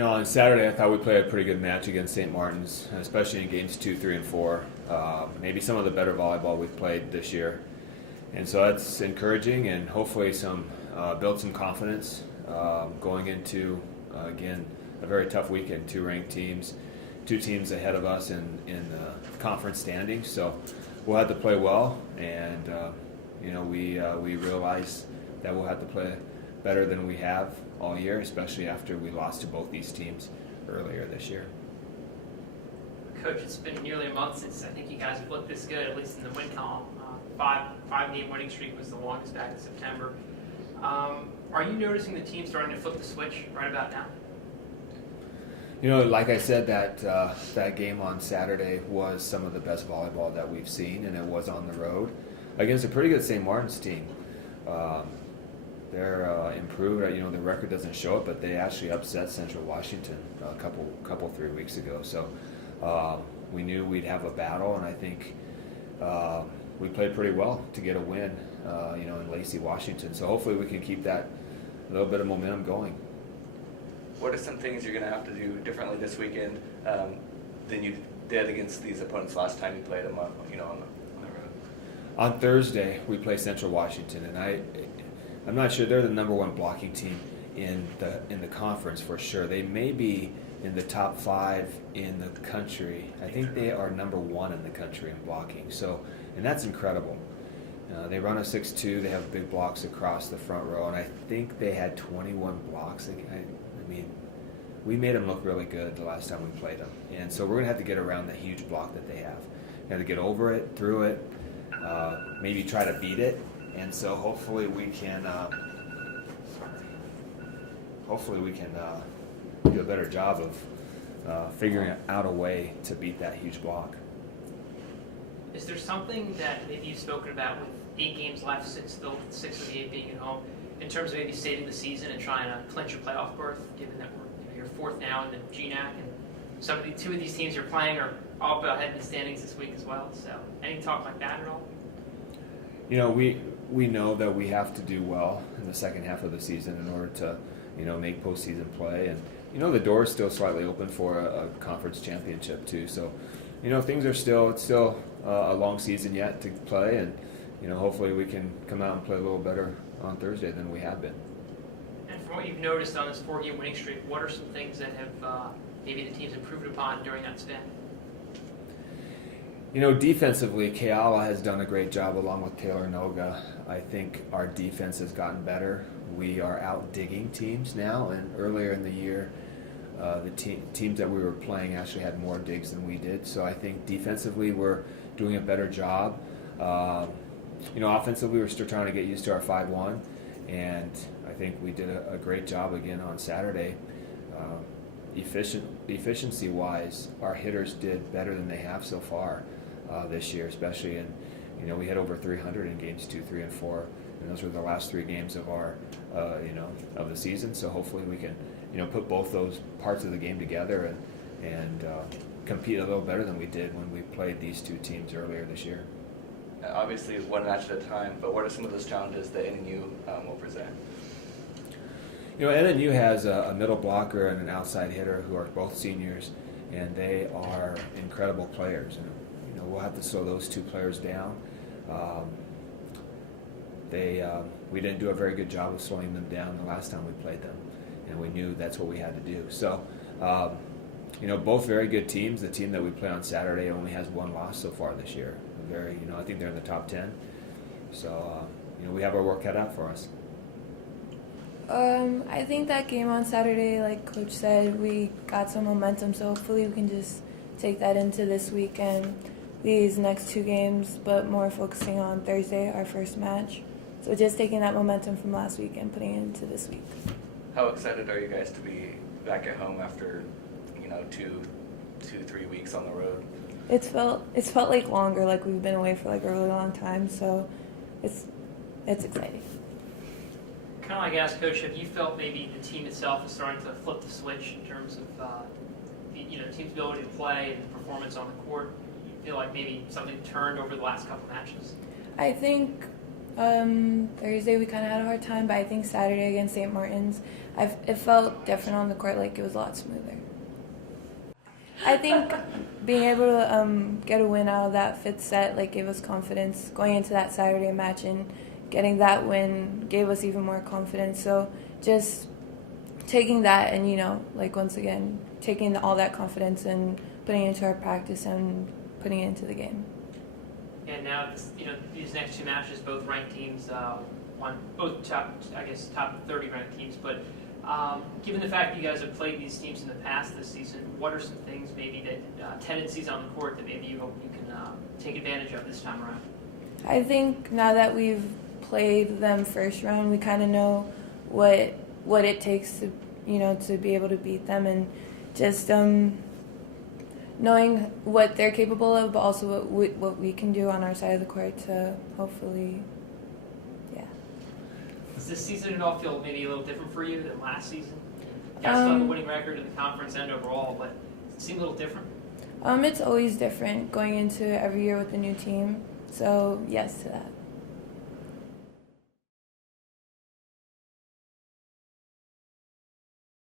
On Saturday, I thought we played a pretty good match against St. Martin's, especially in games 2, 3, and 4. Maybe some of the better volleyball we've played this year. And so that's encouraging and hopefully build some confidence going into, again, a very tough weekend. 2 ranked teams, 2 teams ahead of us in conference standings. So we'll have to play well, and we realize that we'll have to play better than we have all year, especially after we lost to both these teams earlier this year. Coach, it's been nearly a month since I think you guys have looked this good, at least in the win column. Five-game winning streak was the longest back in September. Are you noticing the team starting to flip the switch right about now? Like I said, that game on Saturday was some of the best volleyball that we've seen, and it was on the road against a pretty good St. Martin's team. They're improved. The record doesn't show it, but they actually upset Central Washington a couple 3 weeks ago. So we knew we'd have a battle, and I think we played pretty well to get a win, in Lacey, Washington. So hopefully we can keep that little bit of momentum going. What are some things you're going to have to do differently this weekend than you did against these opponents last time you played them on the road? On Thursday, we play Central Washington, and I'm not sure they're the number 1 blocking team in the conference for sure. They may be in the top 5 in the country. I think they are number 1 in the country in blocking. So, and that's incredible. They run a 6-2. They have big blocks across the front row, and I think they had 21 blocks. We made them look really good the last time we played them, and so we're going to have to get around the huge block that they have. We have to get over it, through it, maybe try to beat it, and so hopefully we can do a better job of figuring out a way to beat that huge block. Is there something that maybe you've spoken about with 8 games left since the 6 of the 8 being at home, in terms of maybe saving the season and trying to clinch a playoff berth, given that you're 4th now in the GNAC, and 2 of these teams you're playing are all ahead in the standings this week as well. So any talk like that at all? We know that we have to do well in the second half of the season in order to, make postseason play, and the door is still slightly open for a conference championship too. So, things are still a long season yet to play, and hopefully we can come out and play a little better on Thursday than we have been. And from what you've noticed on this 4-game winning streak, what are some things that have maybe the team's improved upon during that span? Defensively, Keala has done a great job along with Taylor Noga. I think our defense has gotten better. We are out digging teams now, and earlier in the year, the teams that we were playing actually had more digs than we did. So I think defensively we're doing a better job. Offensively we're still trying to get used to our 5-1, and I think we did a great job again on Saturday. Efficiency-wise, our hitters did better than they have so far this year, especially in, we had over 300 in games 2, 3, and 4, and those were the last 3 games of our, of the season. So hopefully we can, put both those parts of the game together and compete a little better than we did when we played these 2 teams earlier this year. Obviously, one match at a time, but what are some of those challenges that NNU will present? NNU has a middle blocker and an outside hitter who are both seniors, and they are incredible players. And we'll have to slow those 2 players down. We didn't do a very good job of slowing them down the last time we played them, and we knew that's what we had to do. So, both very good teams. The team that we play on Saturday only has 1 loss so far this year. I think they're in the top 10. So, we have our work cut out for us. I think that game on Saturday, like Coach said, we got some momentum, so hopefully we can just take that into this week and these next 2 games, but more focusing on Thursday, our first match. So just taking that momentum from last week and putting it into this week. How excited are you guys to be back at home after, 2-3 weeks on the road? It's felt like longer, like we've been away for like a really long time, so it's exciting. Kind of like ask Coach, have you felt maybe the team itself is starting to flip the switch in terms of the team's ability to play and performance on the court? You feel like maybe something turned over the last couple matches? I think Thursday we kind of had a hard time, but I think Saturday against St. Martin's, it felt different on the court, like it was a lot smoother. I think being able to get a win out of that fifth set like gave us confidence going into that Saturday match, and getting that win gave us even more confidence. So just taking that and, like once again, taking all that confidence and putting it into our practice and putting it into the game. And now, these next two matches, both ranked teams, both top 30 ranked teams. But given the fact that you guys have played these teams in the past this season, what are some things maybe that tendencies on the court that maybe you hope you can take advantage of this time around? I think now that we've played them first round, we kind of know what it takes to to be able to beat them, and just knowing what they're capable of, but also what we can do on our side of the court to hopefully, Does this season at all feel maybe a little different for you than last season? You guys still have a winning record in the conference and overall, but it seemed a little different? It's always different going into every year with a new team, so yes to that.